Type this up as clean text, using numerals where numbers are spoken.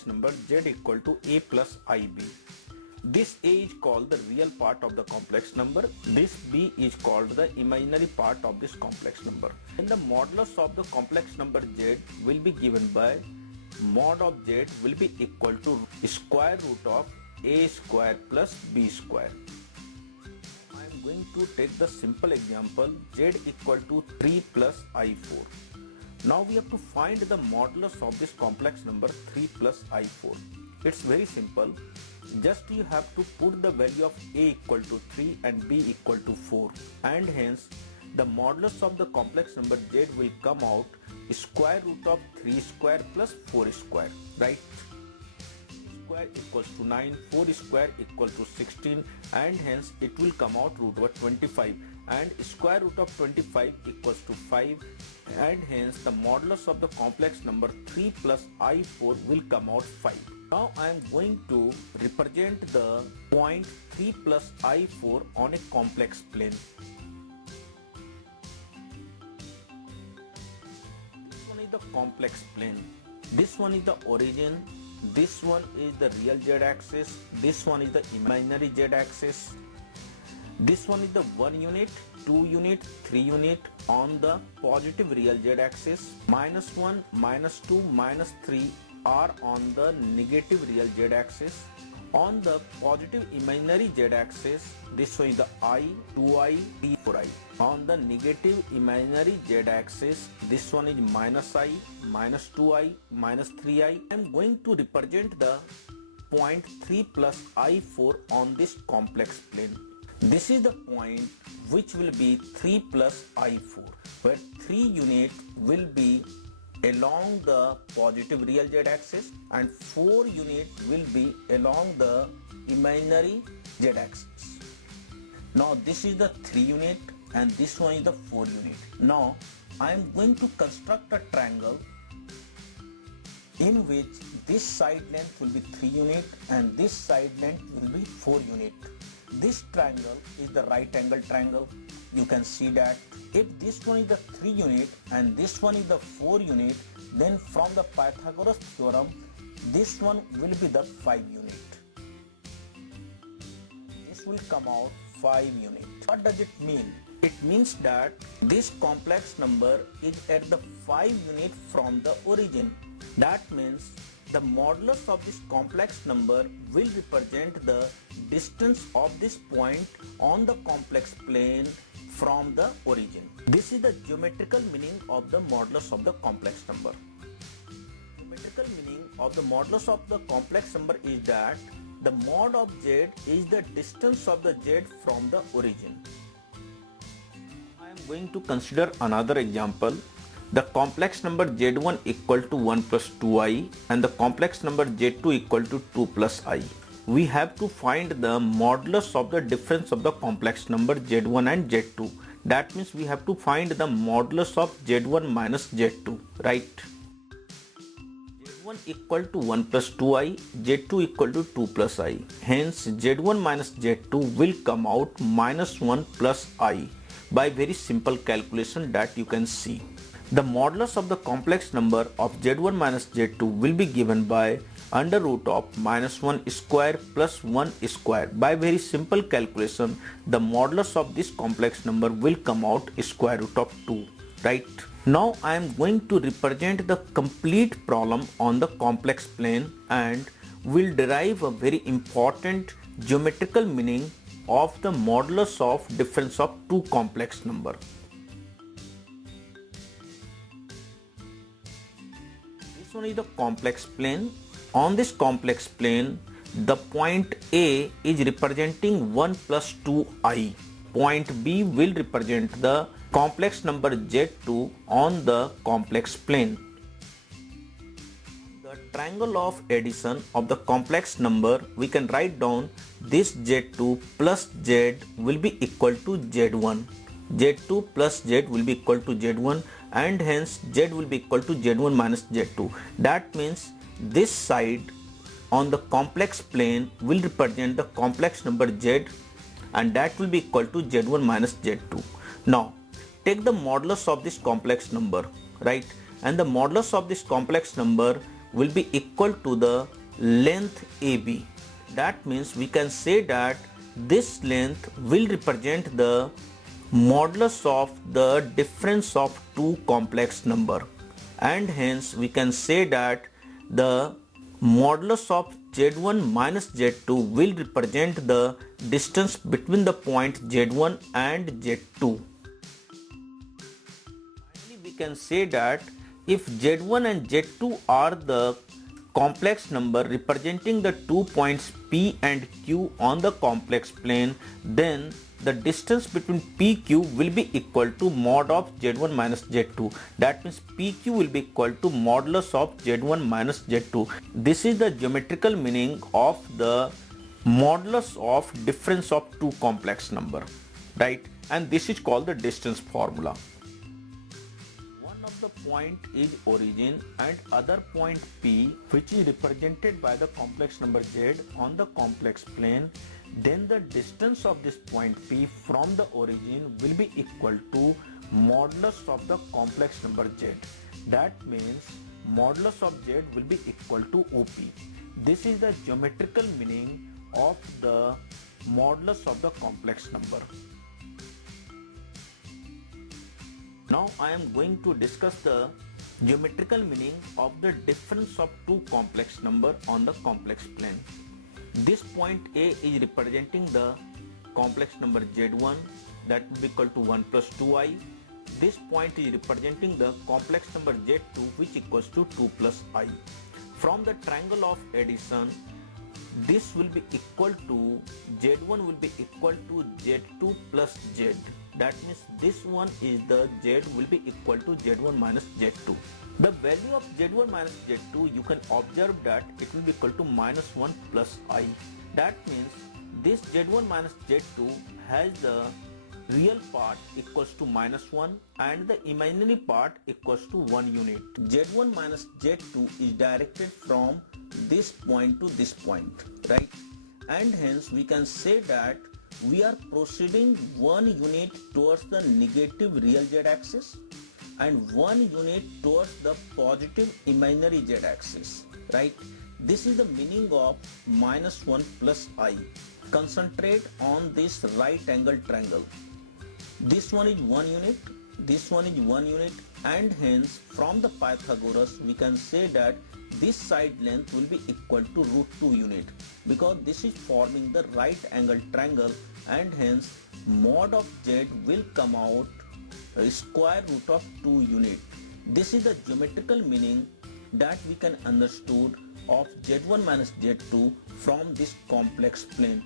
complex number z equal to a plus ib. This a is called the real part of the complex number. This b is called the imaginary part of this complex number. And the modulus of the complex number z will be given by mod of z will be equal to square root of a square plus b square. I am going to take the simple example z equal to 3 plus i4. Now we have to find the modulus of this complex number 3 plus i4. It's very simple. Just you have to put the value of a equal to 3 and b equal to 4, and hence the modulus of the complex number z will come out square root of 3 square plus 4 square, right? Square equals to 9, 4 square equal to 16, and hence it will come out root over 25, and square root of 25 equals to 5, and hence the modulus of the complex number 3 plus i4 will come out 5. Now I am going to represent the point 3 plus i4 on a complex plane. This one is the complex plane. This one is the origin. This one is the real z-axis. This one is the imaginary z-axis. This one is the 1 unit, 2 unit, 3 unit on the positive real z-axis. -1, -2, -3 are on the negative real z-axis. On the positive imaginary z-axis, this one is the I, 2i, 4i. On the negative imaginary z-axis, this one is -i, -2i, -3i. I am going to represent the point 3 plus i4 on this complex plane. This is the point which will be 3 plus i4, where 3 unit will be along the positive real z-axis and 4 unit will be along the imaginary z-axis. Now this is the 3 unit and this one is the 4 unit. Now I am going to construct a triangle in which this side length will be 3 unit and this side length will be 4 unit. This triangle is the right angle triangle. You can see that if this one is the 3 unit and this one is the 4 unit, then from the Pythagoras theorem, this one will be the 5 unit. This will come out 5 unit. What does it mean? It means that this complex number is at the 5 unit from the origin. That means the modulus of this complex number will represent the distance of this point on the complex plane from the origin. This is the geometrical meaning of the modulus of the complex number. Geometrical meaning of the modulus of the complex number is that the mod of z is the distance of the z from the origin. I am going to consider another example. The complex number z1 equal to 1 plus 2i and the complex number z2 equal to 2 plus i. We have to find the modulus of the difference of the complex number z1 and z2. That means we have to find the modulus of z1 minus z2, right? z1 equal to 1 plus 2i, z2 equal to 2 plus i. Hence z1 minus z2 will come out minus 1 plus i by very simple calculation that you can see. The modulus of the complex number of z1 minus z2 will be given by under root of -1 square plus 1 square. By very simple calculation, the modulus of this complex number will come out square root of 2, right? Now I am going to represent the complete problem on the complex plane and will derive a very important geometrical meaning of the modulus of difference of two complex number. This one is the complex plane. On this complex plane, the point A is representing 1 plus 2i. Point B will represent the complex number z2 on the complex plane. The triangle of addition of the complex number, we can write down this z2 plus z will be equal to z1. z2 plus z will be equal to z1 and hence z will be equal to z1 minus z2. That means this side on the complex plane will represent the complex number z and that will be equal to z1 minus z2. Now take the modulus of this complex number, right? And the modulus of this complex number will be equal to the length AB. That means we can say that this length will represent the modulus of the difference of two complex number, and hence we can say that the modulus of Z1 minus Z2 will represent the distance between the point Z1 and Z2. Finally, we can say that if Z1 and Z2 are the complex number representing the 2 points P and Q on the complex plane, then the distance between PQ will be equal to mod of Z1 minus Z2. That means PQ will be equal to modulus of Z1 minus Z2. This is the geometrical meaning of the modulus of difference of two complex number, right? And this is called the distance formula. One of the point is origin and other point P, which is represented by the complex number Z on the complex plane. Then the distance of this point P from the origin will be equal to modulus of the complex number Z. That means modulus of Z will be equal to OP. This is the geometrical meaning of the modulus of the complex number. Now I am going to discuss the geometrical meaning of the difference of two complex number on the complex plane. This point A is representing the complex number Z1, that will be equal to 1 plus 2i. This point is representing the complex number Z2, which equals to 2 plus I. From the triangle of addition, this will be equal to Z1 will be equal to Z2 plus Z. That means this one is the Z will be equal to Z1 minus Z2. The value of Z1 minus Z2, you can observe that it will be equal to minus 1 plus I. That means this Z1 minus Z2 has the real part equals to minus 1 and the imaginary part equals to 1 unit. Z1 minus Z2 is directed from this point to this point, right? And hence we can say that we are proceeding 1 unit towards the negative real Z axis and 1 unit towards the positive imaginary Z axis, right? This is the meaning of minus 1 plus I. Concentrate on this right angle triangle. This one is 1 unit, this one is 1 unit, and hence from the Pythagoras we can say that this side length will be equal to root 2 unit, because this is forming the right angle triangle, and hence mod of Z will come out square root of 2 unit. This is the geometrical meaning that we can understood of Z1 minus Z2 from this complex plane.